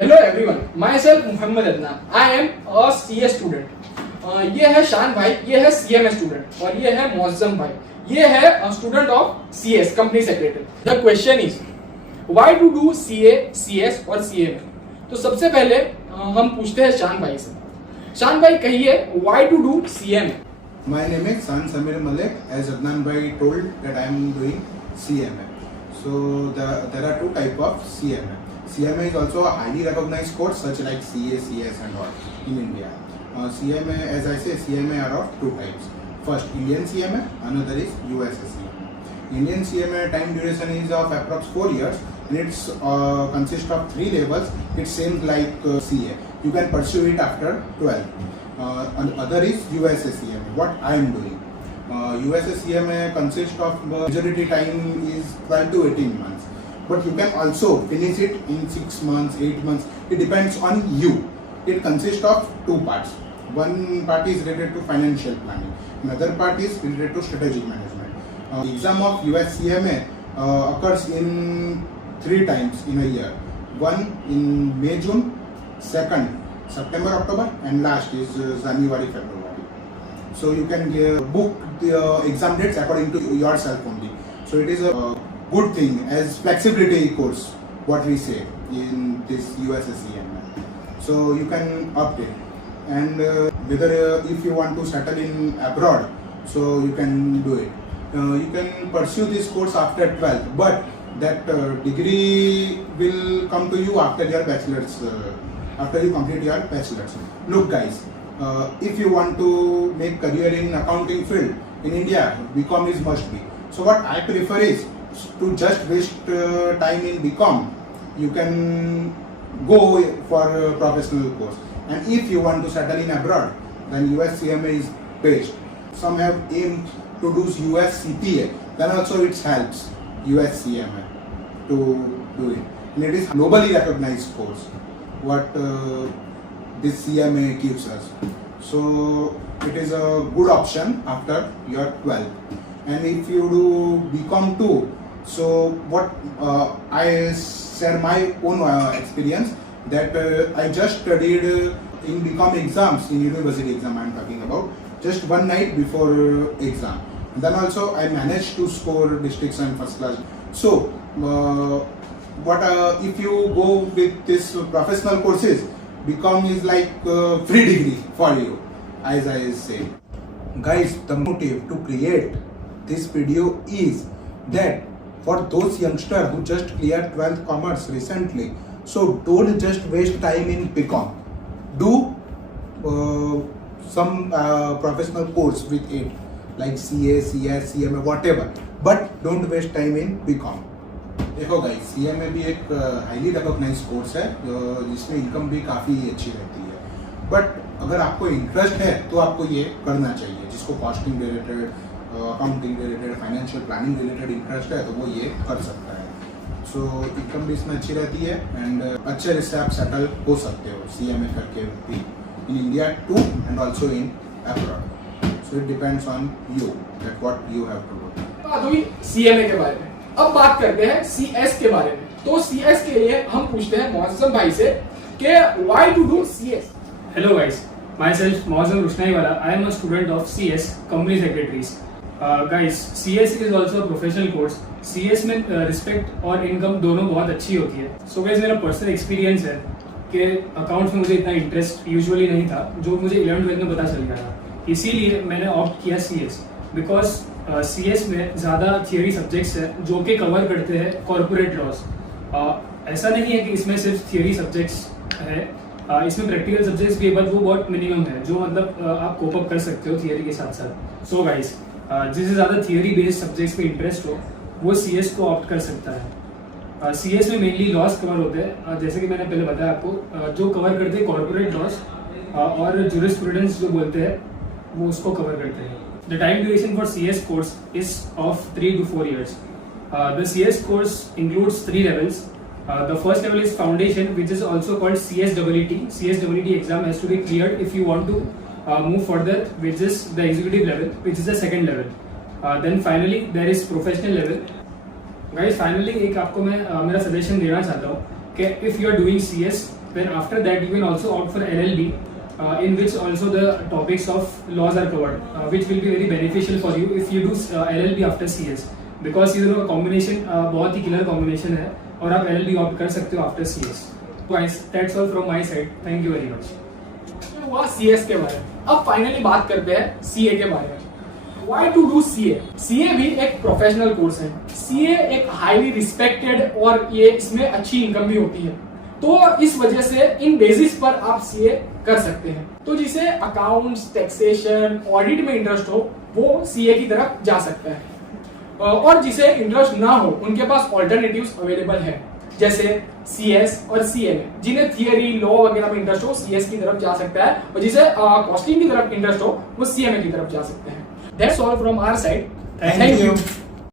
Hello everyone, my self Mohammad Adnan. I am a CA student. ये है शान भाई, ये है सीएमए स्टूडेंट, और ये है मौजम भाई, ये है student of CS company secretary. The question is why to do CA, CS और सीएमए। तो सबसे पहले हम पूछते हैं शान भाई से। शान भाई कहिए, why to do CMA? My name is San Samir Malik. As Adnan Bhai told that I am doing CMA. So there are two type of CMA. CMA is also a highly recognized course such like CA, CS and all in India. CMA, as I say, CMA are of two types. First Indian CMA, another is USA CMA. Indian CMA time duration is of approx 4 years and it's consists of 3 levels. It seems like CA. You can pursue it after 12. And other is USA CMA. What I am doing, USA CMA consists of majority time is 12 to 18 months, but you can also finish it in 6 months, 8 months. It depends on you. It consists of two parts. One part is related to financial planning. Another part is related to strategic management. Exam of US CMA occurs in 3 times in a year. One in May, June. Second September, October, and last is January, February. So you can book the exam dates according to yourself only. So it is a good thing as flexibility course, what we say in this USSCM. So you can opt it, and whether if you want to settle in abroad, so you can do it. You can pursue this course after 12th, but that degree will come to you after your bachelor's. After you complete your bachelor's. Look guys, if you want to make career in accounting field in India, BCom is must be. So what I prefer is to just waste time in BCom. You can go for a professional course, and if you want to settle in abroad, then US CMA is best. Some have aimed to do US CPA, then also it helps US CMA to do it, and it is globally recognized course what this CMA gives us. So it is a good option after your 12th. And if you do BCom too, so what I share my own experience that I just studied in BCom exams, in university exam I am talking about, just one night before exam. And then also I managed to score distinction first class. So what if you go with this professional courses, BCom is like free degree for you, as I say. Guys, the motive to create this video is that for those youngsters who just cleared 12th commerce recently, so don't just waste time in BCom. Do some professional course with it, like CA, CS, CMA, whatever, but don't waste time in BCom. देखो guys, CMA भी एक highly recognised course है जिसमें income भी काफ़ी अच्छी रहती है, बट अगर आपको इंटरेस्ट है तो आपको ये करना चाहिए। जिसको costing related, accounting related, financial planning related interest है तो वो ये कर सकता है। सो इनकम भी इसमें अच्छी रहती है एंड अच्छे रिश्ते आप सेटल हो सकते हो सीएमए करके भी, in India too and also in abroad. So it depends on you that what you have to do. बात हुई सीएमए के बारे में, अब बात करते हैं सीएस के बारे में। तो सीएस के लिए हम पूछते हैं मौजम भाई से कि why to do CS. Hello guys, myself Mozam Rushnaiwala. I am a student of CS Company Secretaries. Guys, CS is also a professional course. CS में रिस्पेक्ट और इनकम दोनों बहुत अच्छी होती है। So guys, मेरा पर्सनल एक्सपीरियंस है कि अकाउंट्स में मुझे इतना इंटरेस्ट यूजुअली नहीं था, जो मुझे 11th-12th में पता चल गया था। इसीलिए मैंने ऑप्ट किया CS, बिकॉज CS में ज़्यादा थियोरी सब्जेक्ट्स हैं जो कि कवर करते हैं कॉर्पोरेट लॉस। ऐसा नहीं है कि इसमें सिर्फ थियोरी सब्जेक्ट्स है, इसमें प्रैक्टिकल सब्जेक्ट्स भी है, बट वो बहुत मिनिमम है, जो मतलब आप कोप अप कर सकते हो थियोरी के साथ साथ। सो गाइस, जिसे ज़्यादा थियोरी बेस्ड सब्जेक्ट्स पे इंटरेस्ट हो वो CS को ऑप्ट कर सकता है। CS में मेनली लॉस कवर होते हैं, जैसे कि मैंने पहले बताया आपको, जो कवर करते हैं कॉर्पोरेट लॉस और जूरिस्प्रूडेंस जो बोलते हैं वो उसको कवर करते हैं। The time duration for CS course is of 3 to 4 years. The CS course includes 3 levels. The first level is foundation, which is also called CSEET. CSEET exam has to be cleared if you want to move further, which is the executive level, which is the second level. Then finally there is professional level. Guys, finally एक आपको मैं मेरा suggestion देना चाहता हूँ कि if you are doing CS Then after that, you can also opt for LLB, in which also the topics of laws are covered, which will be very beneficial for you if you do LLB after CS, because you know combination बहुत ही killer combination है और आप LLB opt कर सकते हो after CS. Guys, that's all from my side. Thank you very much. हुआ CS के बारे में. अब फाइनली बात करते हैं CA के बारे में. Why to do CA? CA भी एक प्रोफेशनल कोर्स है. CA एक हाईली रिस्पेक्टेड और ये इसमें अच्छी इनकम भी होती है. तो इस वजह से इन बेसिस पर आप CA कर सकते हैं. तो जिसे अकाउंट्स, टैक्सेशन, ऑडिट में इंटरेस्ट हो वो CA की तरफ जा सकता है. और जिसे इंटरेस्ट ना हो उनके पास ऑल्टरनेटिव्स अवेलेबल है, जैसे CS और CMA. जिन्हें थियरी, लॉ वगैरह में इंटरेस्ट हो CS की तरफ जा सकता है, और जिसे कॉस्टिंग की तरफ इंटरेस्ट हो वो CMA की तरफ जा सकते हैं. That's all from our side. Thank you.